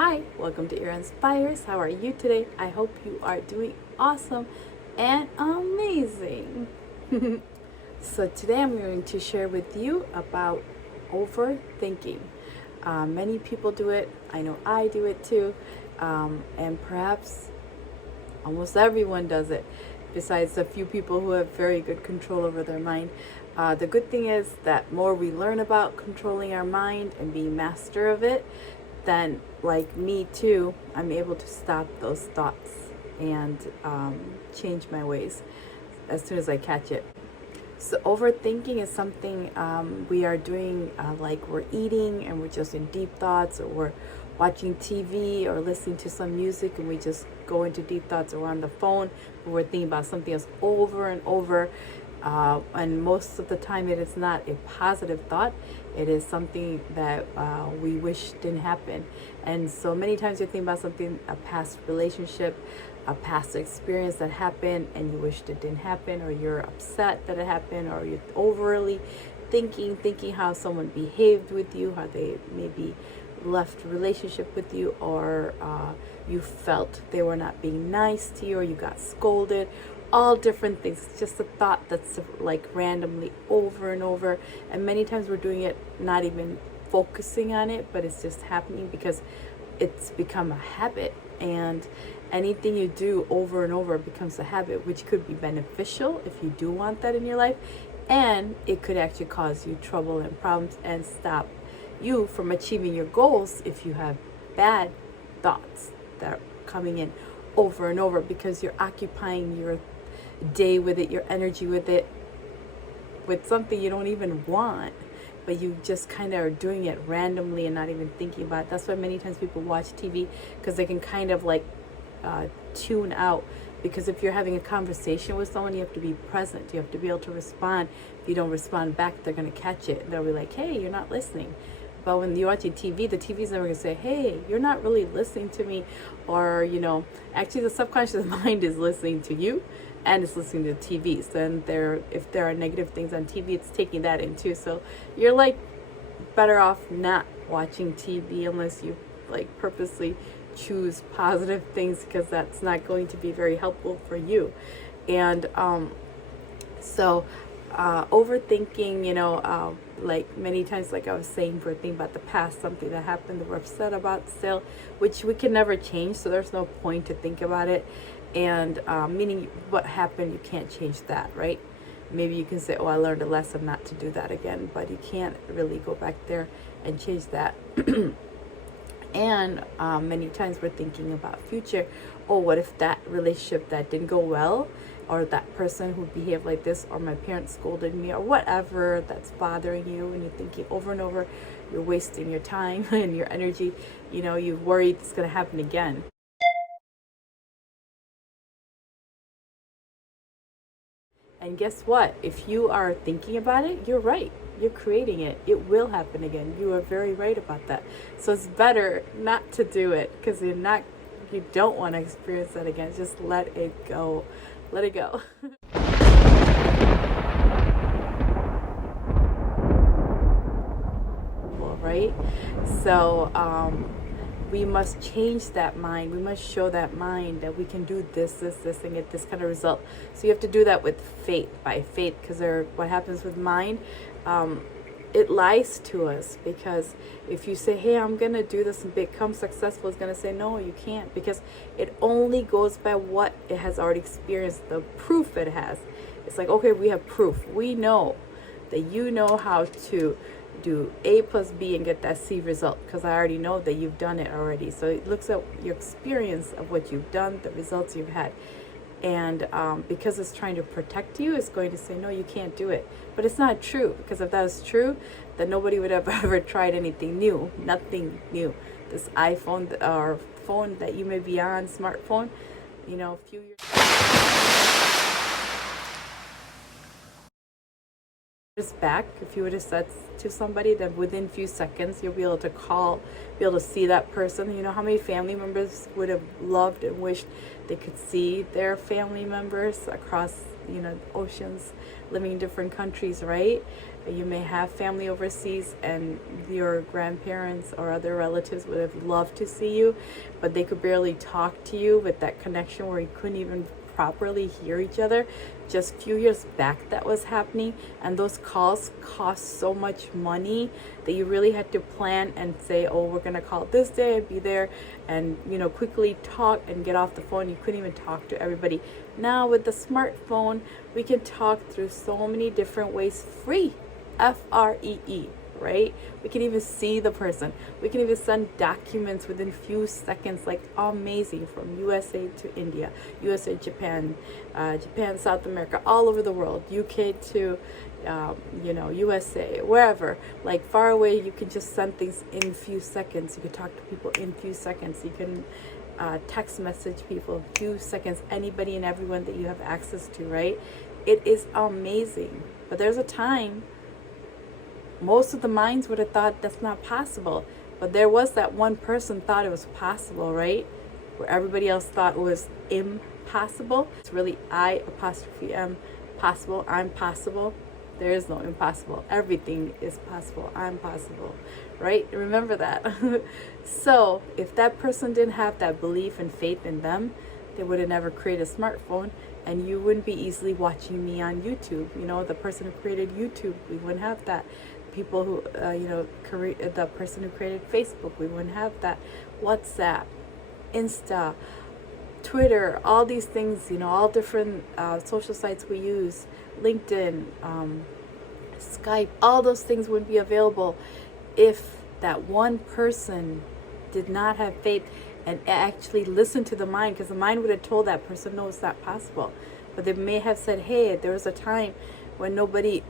Hi, welcome to Ear Inspires. How are you today? I hope you are doing awesome and amazing. So today I'm going to share with you about overthinking. Many people do it. I know I do it too. And perhaps almost everyone does it, besides a few people who have very good control over their mind. The good thing is that more we learn about controlling our mind and being master of it, then, like me too, I'm able to stop those thoughts and change my ways as soon as I catch it. So overthinking is something we are doing like we're eating and we're just in deep thoughts, or we're watching TV or listening to some music and we just go into deep thoughts, or we're on the phone and we're thinking about something else over and over. And most of the time it is not a positive thought. It is something that we wish didn't happen. And so many times you're thinking about something, a past relationship, a past experience that happened and you wished it didn't happen, or you're upset that it happened, or you're overly thinking how someone behaved with you, how they maybe left a relationship with you, or you felt they were not being nice to you, or you got scolded. All different things. It's just a thought that's like randomly over and over, and many times we're doing it not even focusing on it, but it's just happening because it's become a habit. And anything you do over and over becomes a habit, which could be beneficial if you do want that in your life, and it could actually cause you trouble and problems and stop you from achieving your goals if you have bad thoughts that are coming in over and over, because you're occupying your day with it, your energy with it, with something you don't even want, but you just kind of are doing it randomly and not even thinking about it. That's why many times people watch TV, because they can kind of like tune out. Because if you're having a conversation with someone, you have to be present, you have to be able to respond. If you don't respond back, they're going to catch it. They'll be like, hey, you're not listening. But when you're watching TV, the TV's never going to say, hey, you're not really listening to me. Or, actually the subconscious mind is listening to you and it's listening to TV. So then if there are negative things on TV, it's taking that in too. So you're like better off not watching TV unless you like purposely choose positive things, because that's not going to be very helpful for you. And overthinking, like many times, like I was saying, we're thinking about the past, something that happened that we're upset about still, which we can never change, so there's no point to think about it. And meaning what happened, you can't change that, right? Maybe you can say, oh, I learned a lesson not to do that again, but you can't really go back there and change that. And many times we're thinking about future. Oh, what if that relationship that didn't go well, or that person who behaved like this, or my parents scolded me, or whatever that's bothering you, and you're thinking over and over, you're wasting your time and your energy. You're worried it's going to happen again. And guess what? If you are thinking about it, you're right. You're creating it. It will happen again. You are very right about that. So it's better not to do it, because you don't want to experience that again. Just let it go. Let it go. Right? So we must change that mind. We must show that mind that we can do this, and get this kind of result. So you have to do that with faith, by faith, because what happens with mind, it lies to us. Because if you say, hey, I'm going to do this and become successful, it's going to say, no, you can't, because it only goes by what it has already experienced, the proof it has. It's like, okay, we have proof. We know that you know how to do A plus B and get that C result, because I already know that you've done it already. So it looks at your experience of what you've done, the results you've had. And because it's trying to protect you, it's going to say, no, you can't do it. But it's not true, because if that was true, then nobody would have ever tried anything new. Nothing new. This iPhone or phone that you may be on, smartphone, a few years back, if you would have said to somebody, that within a few seconds you'll be able to see that person. How many family members would have loved and wished they could see their family members across oceans, living in different countries, right? You may have family overseas, and your grandparents or other relatives would have loved to see you, but they could barely talk to you with that connection where you couldn't even properly hear each other. Just a few years back that was happening, and those calls cost so much money that you really had to plan and say, oh, we're gonna call this day and be there, and quickly talk and get off the phone. You couldn't even talk to everybody. Now with the smartphone, we can talk through so many different ways, free, free, right? We can even see the person. We can even send documents within few seconds, like amazing, from USA to India, USA, Japan, Japan, South America, all over the world, UK to USA, wherever, like far away. You can just send things in few seconds. You can talk to people in few seconds. You can text message people in few seconds, anybody and everyone that you have access to, right? It is amazing. But there's a time most of the minds would have thought that's not possible, but there was that one person thought it was possible, right? Where everybody else thought it was impossible. It's really I''am possible. I'm possible. There is no impossible. Everything is possible. I'm possible, right? Remember that. So if that person didn't have that belief and faith in them, they would have never created a smartphone, and you wouldn't be easily watching me on YouTube. The person who created YouTube, we wouldn't have that. People who, the person who created Facebook, we wouldn't have that. WhatsApp, Insta, Twitter, all these things, all different social sites we use, LinkedIn, Skype, all those things wouldn't be available if that one person did not have faith and actually listen to the mind, because the mind would have told that person, no, it's not possible. But they may have said, hey, there was a time when nobody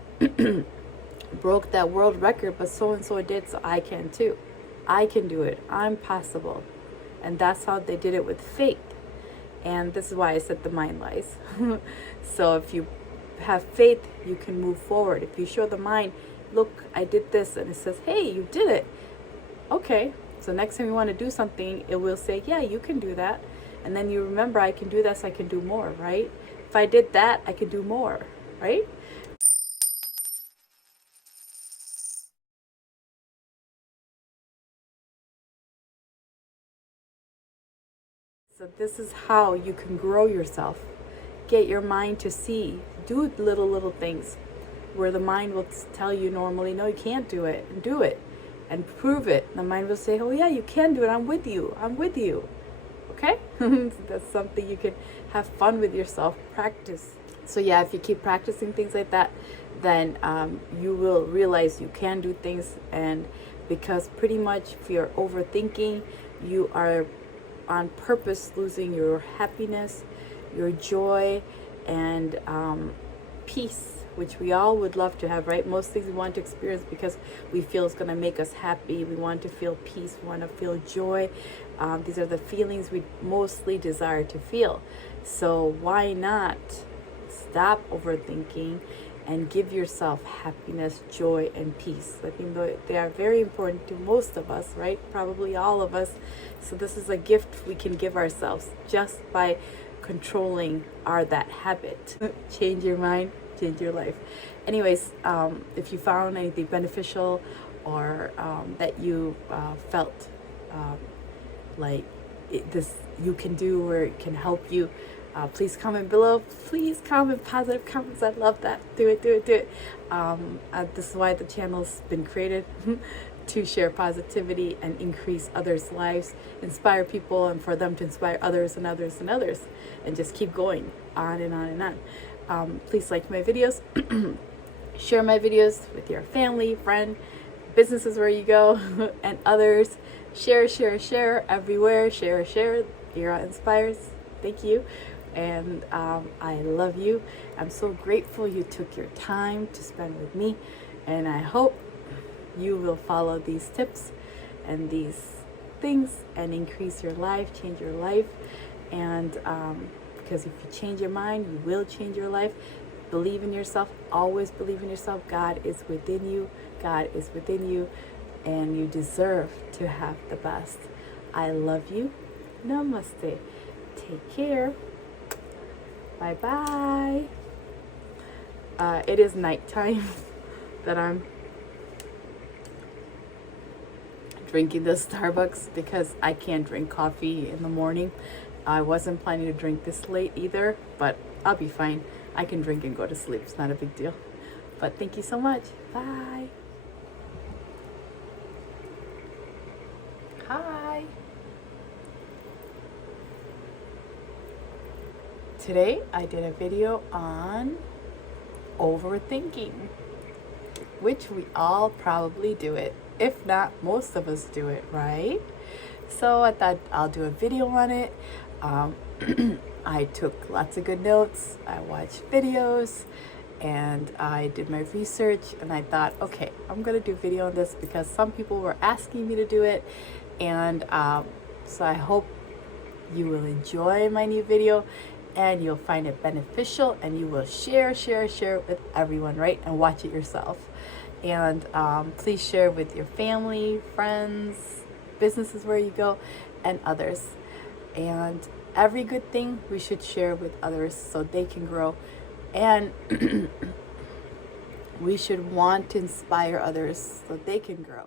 broke that world record, but so and so did, so I can too. I can do it. I'm possible. And that's how they did it with faith. And this is why I said the mind lies. So if you have faith, you can move forward. If you show the mind, look, I did this, and it says, hey, you did it. Okay. So next time you want to do something, it will say, yeah, you can do that. And then you remember, I can do that, so I can do more, right? If I did that, I could do more, right? So this is how you can grow yourself. Get your mind to see. Do little things where the mind will tell you normally, no, you can't do it, and do it. And prove it. The mind will say, oh yeah, you can do it. I'm with you. I'm with you. Okay? That's something you can have fun with yourself. Practice. So yeah, if you keep practicing things like that, then you will realize you can do things. And because pretty much if you're overthinking, you are on purpose losing your happiness, your joy, and peace, which we all would love to have, right? Most things we want to experience because we feel it's going to make us happy. We want to feel peace. We want to feel joy. These are the feelings we mostly desire to feel. So why not stop overthinking and give yourself happiness, joy, and peace? I think they are very important to most of us, right? Probably all of us. So this is a gift we can give ourselves just by controlling that habit. Change your mind, change your life. Anyways, if you found anything beneficial or that you felt like this you can do or it can help you, please comment below. Please comment positive comments. I love that. Do it. This is why the channel's been created, to share positivity and increase others' lives, inspire people, and for them to inspire others and others and others, and just keep going on and on and on. Please like my videos, share my videos with your family, friend, businesses where you go, and others. Share everywhere. Share. Ira inspires. Thank you. And I love you. I'm so grateful you took your time to spend with me, and I hope you will follow these tips and these things and increase your life, change your life. And because if you change your mind, you will change your life. Believe in yourself. Always believe in yourself. God is within you. God is within you, and you deserve to have the best. I love you. Namaste. Take care. Bye-bye. It is nighttime that I'm drinking this Starbucks because I can't drink coffee in the morning. I wasn't planning to drink this late either, but I'll be fine. I can drink and go to sleep. It's not a big deal. But thank you so much. Bye. Hi. Today I did a video on overthinking, which we all probably do it. If not, most of us do it, right? So I thought I'll do a video on it. I took lots of good notes. I watched videos and I did my research, and I thought, okay, I'm gonna do a video on this because some people were asking me to do it, and so I hope you will enjoy my new video and you'll find it beneficial, and you will share it with everyone, right? And watch it yourself. And please share with your family, friends, businesses where you go, and others. And every good thing we should share with others so they can grow. And we should want to inspire others so they can grow.